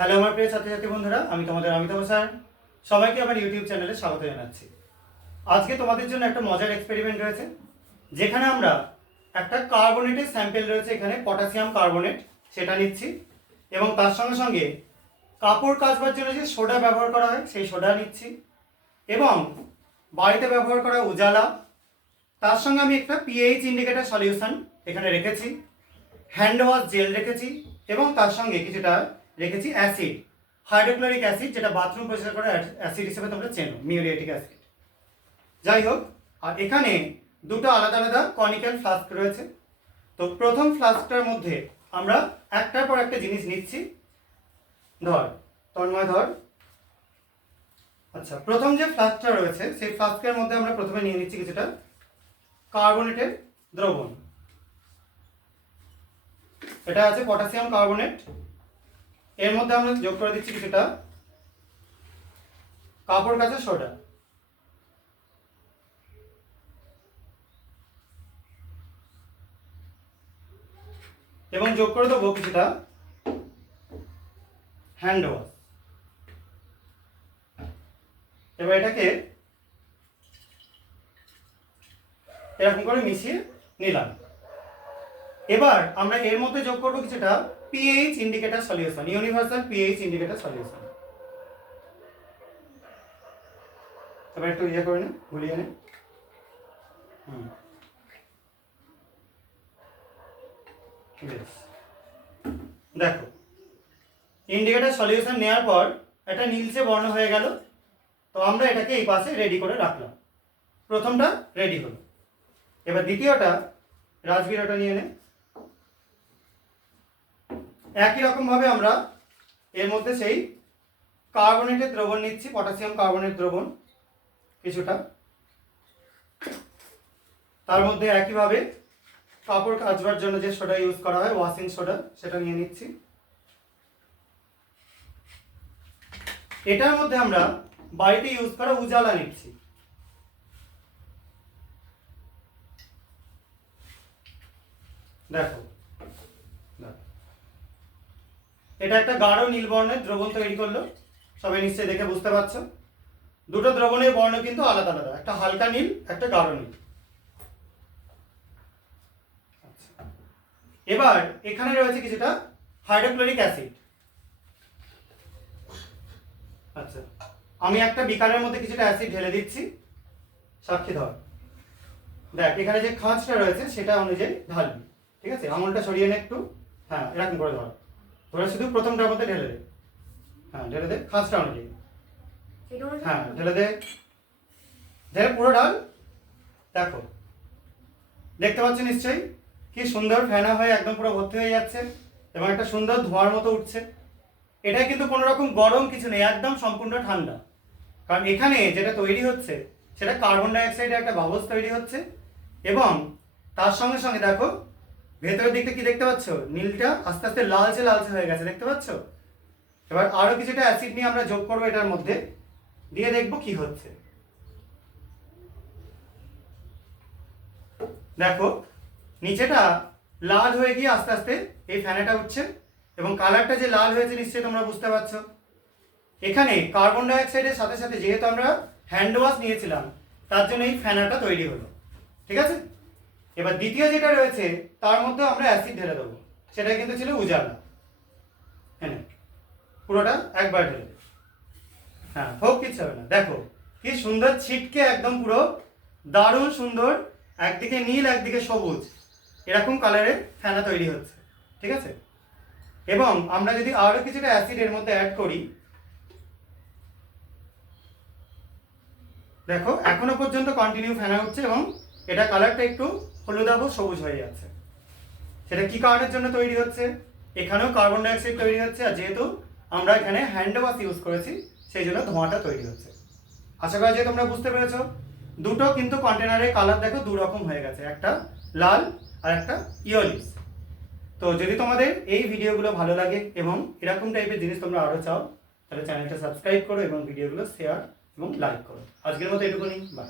Hello আমার প্রিয় ছাত্রছাত্রী বন্ধুরা, আমি তোমাদের অমিতাভ স্যার। সবাইকে আমার ইউটিউব চ্যানেলে স্বাগত জানাচ্ছি। আজকে তোমাদের জন্য একটা মজার এক্সপেরিমেন্ট রয়েছে, যেখানে আমরা একটা কার্বনেটের স্যাম্পেল রয়েছে, এখানে পটাশিয়াম কার্বনেট, সেটা নিচ্ছি এবং তার সঙ্গে সঙ্গে কাপড় কাচবার জন্য যে সোডা ব্যবহার করা হয় সেই সোডা নিচ্ছি এবং বাড়িতে ব্যবহার করা উজালা, তার সঙ্গে আমি একটা পিএইচ ইন্ডিকেটর সলিউশন এখানে রেখেছি, হ্যান্ড ওয়াশ জেল রেখেছি এবং তার সঙ্গে কিছুটা রেখেছি অ্যাসিড, হাইড্রোক্লোরিক অ্যাসিড, যেটা বাথরুম পরিষ্কার করা অ্যাসিড হিসেবে তোমরা চেনো, মিউরিয়েটিক অ্যাসিড। যাই হোক, আর এখানে দুটো আলাদা আলাদা কনিক্যাল ফ্লাস্ক রয়েছে। তো প্রথম ফ্লাস্কটার মধ্যে আমরা একটার পর একটা জিনিস নিচ্ছি। ধর তন্ময় ধর। আচ্ছা, প্রথম যে ফ্লাস্কটা রয়েছে সেই ফ্লাস্কের মধ্যে আমরা প্রথমে নিয়ে নিচ্ছি কিছুটা কার্বনেটের দ্রবণ। এটা আছে পটাশিয়াম কার্বনেট। এর মধ্যে আমরা যোগ করে দিচ্ছি কিছুটা কাপড় কাচা সোডা এবং যোগ করে দেবো কিছুটা হ্যান্ড ওয়াশ। এবার এটাকে এরকম করে মিশিয়ে নিলাম। এবার আমরা এর মধ্যে যোগ করবো কিছুটা pH indicator solution, universal pH indicator solution. এবার একটু ইয়ে করে নে, গুলিয়ে নে। দেখো, ইন্ডিকেটর সলিউশন নেওয়ার পর এটা নীলচে বর্ণ হয়ে গেল। তো আমরা এটাকে এই পাশে রেডি করে রাখলাম। প্রথমটা রেডি হলো। এবার দ্বিতীয়টা, রাজবীর ওটা নিয়ে নে। একই রকম ভাবে আমরা এর মধ্যে সেই কার্বনেটের দ্রবণ নিচ্ছি, পটাশিয়াম কার্বনেট দ্রবণ কিছুটা। তার মধ্যে একইভাবে কাপড় কাচবার জন্য যে সোডা ইউজ করা হয়, ওয়াশিং সোডা, সেটা নিয়ে নিচ্ছি। এটার মধ্যে আমরা বাড়িতে ইউজ করা উজালা নিচ্ছি। দেখো, এটা একটা গাঢ় নীল বর্ণের দ্রবণ তৈরি করলো। সবাই নিশ্চয়ই দেখে বুঝতে পারছো, দুটো দ্রবণের বর্ণ কিন্তু আলাদা আলাদা, একটা হালকা নীল, একটা গাঢ় নীল। এবার এখানে রয়েছে কিছুটা হাইড্রোক্লোরিক অ্যাসিড। আচ্ছা, আমি একটা বিকারের মধ্যে কিছুটা অ্যাসিড ঢেলে দিচ্ছি। সাক্ষী ধর, দেখ এখানে যে খাঁজটা রয়েছে সেটা অনুযায়ী ঢালবি, ঠিক আছে? আঙুলটা সরিয়ে নে একটু। হ্যাঁ, এরকম করে ধর, ধরে শুধু প্রথমটার মধ্যে ঢেলে দে। হ্যাঁ, ঢেলে দে খাঁজটা অনুযায়ী। হ্যাঁ, ঢেলে দে, ঢেলে পুরো ঢাল। দেখো, দেখতে পাচ্ছ নিশ্চয়ই কি সুন্দর ফেনা হয়ে একদম পুরো ভর্তি হয়ে যাচ্ছে এবং একটা সুন্দর ধোঁয়ার মতো উঠছে। এটা কিন্তু কোনো রকম গরম কিছু নেই, একদম সম্পূর্ণ ঠান্ডা। কারণ এখানে যেটা তৈরি হচ্ছে সেটা কার্বন ডাইঅক্সাইডের একটা বাবলস তৈরি হচ্ছে এবং তার সঙ্গে সঙ্গে দেখো ভেতরের দিকটা কি দেখতে পাচ্ছ, নীলটা আস্তে আস্তে লালচে লালচে হয়ে গেছে, দেখতে পাচ্ছ? এবার আরো কিছুটা অ্যাসিড নিয়ে আমরা যোগ করবো এটার মধ্যে, দিয়ে দেখবো কি হচ্ছে। দেখো, নিচেটা লাল হয়ে গিয়ে আস্তে আস্তে এই ফ্যানাটা উঠছে এবং কালারটা যে লাল হয়েছে নিশ্চয়ই তোমরা বুঝতে পারছো। এখানে কার্বন ডাইঅক্সাইডের সাথে সাথে যেহেতু আমরা হ্যান্ড ওয়াশ নিয়েছিলাম, তার জন্য এই ফ্যানাটা তৈরি হলো, ঠিক আছে? এবার দ্বিতীয় যেটা রয়েছে তার মধ্যে আমরা অ্যাসিড ঢেলে দেবো, সেটা কিন্তু ছিল উজালা। হ্যাঁ, পুরোটা একবার ঢেলে দে। হ্যাঁ, হোক, কিচ্ছু হবে না। দেখো কি সুন্দর ছিটকে একদম পুরো দারুণ সুন্দর, একদিকে নীল একদিকে সবুজ, এরকম কালারের ফেনা তৈরি হচ্ছে, ঠিক আছে? এবং আমরা যদি আরো কিছুটা অ্যাসিড এর মধ্যে অ্যাড করি, দেখো এখনো পর্যন্ত কন্টিনিউ ফেনা উঠছে এবং এটা কালারটা একটু হলুদাভ সবুজ হয়ে যাচ্ছে। সেটা কি কারণের জন্য তৈরি হচ্ছে? এখানেও কার্বন ডাইঅক্সাইড তৈরি হচ্ছে, আর যেহেতু আমরা এখানে হ্যান্ড ওয়াশ ইউজ করেছি সেই জন্য ধোঁয়াটা তৈরি হচ্ছে। আশা করা যায় তোমরা বুঝতে পেরেছো। দুটো কিন্তু কন্টেনারের কালার দেখো দু রকম হয়ে গেছে, একটা লাল আর একটা ইয়েলোইশ। তো যদি তোমাদের এই ভিডিওগুলো ভালো লাগে এবং এরকম টাইপের জিনিস তোমরা আরও চাও, তাহলে চ্যানেলটা সাবস্ক্রাইব করো এবং ভিডিওগুলো শেয়ার এবং লাইক করো। আজকের মতো এটুকুনি, বাই।